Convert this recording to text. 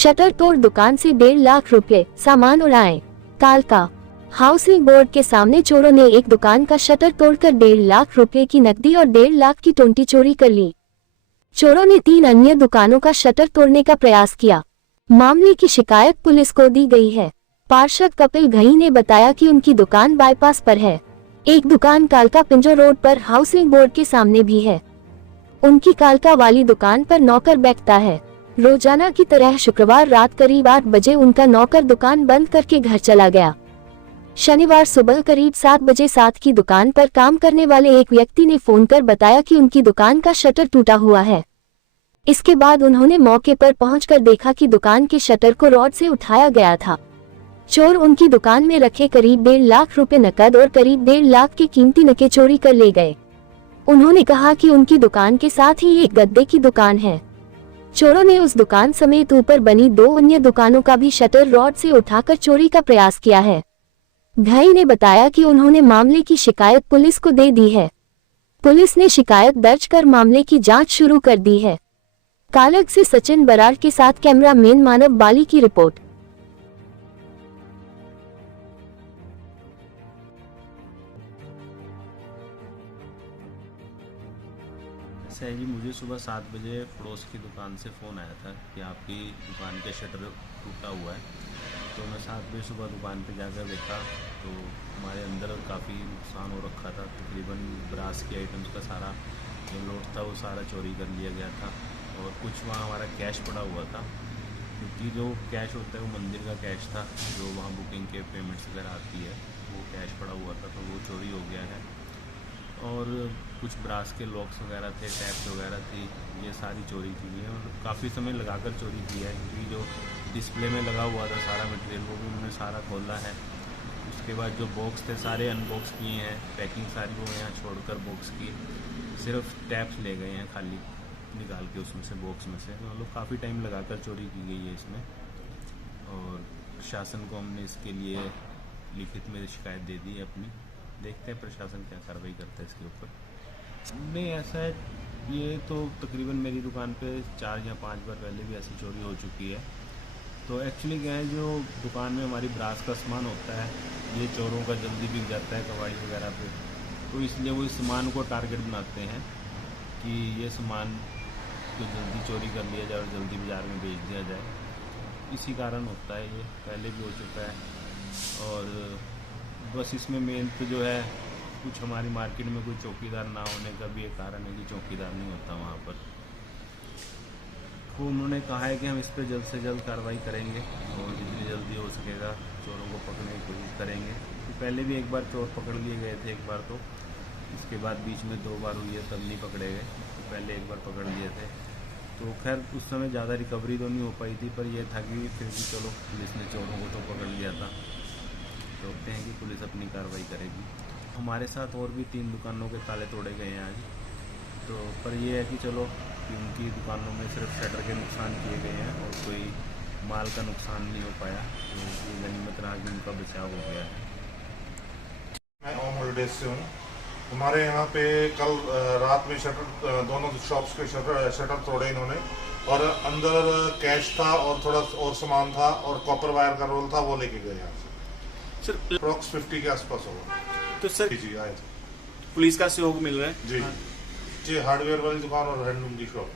Shutter तोड़ दुकान से 1.5 लाख रुपए सामान उड़ाए। कालका हाउसिंग बोर्ड के सामने चोरों ने एक दुकान का शटर तोड़कर 1.5 लाख रुपए की नकदी और 1.5 लाख की टोंटी चोरी कर ली। चोरों ने 3 अन्य दुकानों का शटर तोड़ने का प्रयास किया। मामले की शिकायत पुलिस को दी गई है। पार्षद कपिल घई ने बताया कि उनकी दुकान बाईपास पर है। एक दुकान कालका पिंजो रोड पर हाउसिंग बोर्ड के सामने भी है। उनकी कालका वाली दुकान पर नौकर बैठता है। रोजाना की तरह शुक्रवार रात करीब 8 बजे उनका नौकर दुकान बंद करके घर चला गया। शनिवार सुबह करीब 7 बजे साथ की दुकान पर काम करने वाले एक व्यक्ति ने फोन कर बताया कि उनकी दुकान का शटर टूटा हुआ है। इसके बाद उन्होंने मौके पर पहुंचकर देखा कि दुकान के शटर को रॉड से उठाया गया था। चोर उनकी दुकान में रखे करीब 1.5 लाख रुपए नकद और करीब 1.5 लाख के कीमती नके चोरी कर ले गए। उन्होंने कहा कि उनकी दुकान के साथ ही एक गद्दे की दुकान है। चोरों ने उस दुकान समेत ऊपर बनी 2 अन्य दुकानों का भी शटर रॉड से उठाकर चोरी का प्रयास किया है। घई ने बताया कि उन्होंने मामले की शिकायत पुलिस को दे दी है। पुलिस ने शिकायत दर्ज कर मामले की जांच शुरू कर दी है। कालक से सचिन बराड़ के साथ कैमरामैन मानव बाली की रिपोर्ट। ऐसा है जी, मुझे सुबह 7 बजे पड़ोस की दुकान से फ़ोन आया था कि आपकी दुकान के शटर टूटा हुआ है। तो मैं 7 बजे सुबह दुकान पे जाकर देखा तो हमारे अंदर काफ़ी नुकसान हो रखा था। तकरीबन ब्रास के आइटम्स का सारा जो लोड था वो सारा चोरी कर लिया गया था और कुछ वहाँ हमारा कैश पड़ा हुआ था, क्योंकि जो कैश होता है वो मंदिर का कैश था, जो वहाँ बुकिंग के पेमेंट्स वगैरह आती है वो कैश पड़ा हुआ था, तो वो चोरी हो गया है। और कुछ ब्रास के लॉक्स वगैरह थे, टैप्स वगैरह थी, ये सारी चोरी की है। और काफ़ी समय लगाकर चोरी की है, क्योंकि जो डिस्प्ले में लगा हुआ था सारा मटेरियल वो भी उन्होंने सारा खोला है। उसके बाद जो बॉक्स थे सारे अनबॉक्स किए हैं, पैकिंग सारी वो यहाँ छोड़कर बॉक्स की, सिर्फ टैप्स ले गए हैं खाली निकाल के उसमें से, बॉक्स में से। मतलब काफ़ी टाइम लगाकर चोरी की गई है इसमें। और प्रशासन को हमने इसके लिए लिखित में शिकायत दे दी है अपनी। देखते हैं प्रशासन क्या कार्रवाई करता है इसके ऊपर। नहीं, ऐसा है, ये तो तकरीबन मेरी दुकान पे 4 या 5 बार पहले भी ऐसी चोरी हो चुकी है। तो एक्चुअली क्या है, जो दुकान में हमारी ब्रास का सामान होता है ये चोरों का जल्दी बिक जाता है कबाड़ी वगैरह पे, तो इसलिए वो इस सामान को टारगेट बनाते हैं कि ये सामान को जल्दी चोरी कर लिया जाए और जल्दी बाज़ार में बेच दिया जाए। इसी कारण होता है, ये पहले भी हो चुका है। और बस इसमें मेन तो जो है, कुछ हमारी मार्केट में कोई चौकीदार ना होने का भी एक कारण है कि चौकीदार नहीं होता वहाँ पर। तो उन्होंने कहा है कि हम इस पर जल्द से जल्द कार्रवाई करेंगे और जितनी जल्दी हो सकेगा चोरों को पकड़ने की कोशिश करेंगे। तो पहले भी एक बार चोर पकड़ लिए गए थे, एक बार तो, इसके बाद बीच में 2 बार हुई है तब नहीं पकड़े गए। तो पहले एक बार पकड़ लिए थे, तो खैर उस समय ज़्यादा रिकवरी तो नहीं हो पाई थी, पर यह था कि फिर भी चलो पुलिस ने चोरों को तो पकड़ लिया था। तो देखते हैं कि पुलिस अपनी कार्रवाई करेगी। हमारे साथ और भी 3 दुकानों के ताले तोड़े गए हैं आज। तो पर यह है कि चलो कि उनकी दुकानों में सिर्फ शटर के नुकसान किए गए हैं और कोई माल का नुकसान नहीं हो पाया, तो ये गनीमत रहा कि उनका बचाव हो गया है। मैं ओम हॉलीडेज से हूँ। हमारे यहाँ पे कल रात में शटर, दोनों शॉप्स के शटर तोड़े इन्होंने, और अंदर कैश था और थोड़ा और सामान था और कॉपर वायर का रोल था, वो लेके गए यहाँ से। सर अप्रॉक्स 50 के आसपास होगा। तो सर जी आए थे। पुलिस का सहयोग मिल रहा है जी जी, हार्डवेयर वाली दुकान और हैंडलूम की शॉप।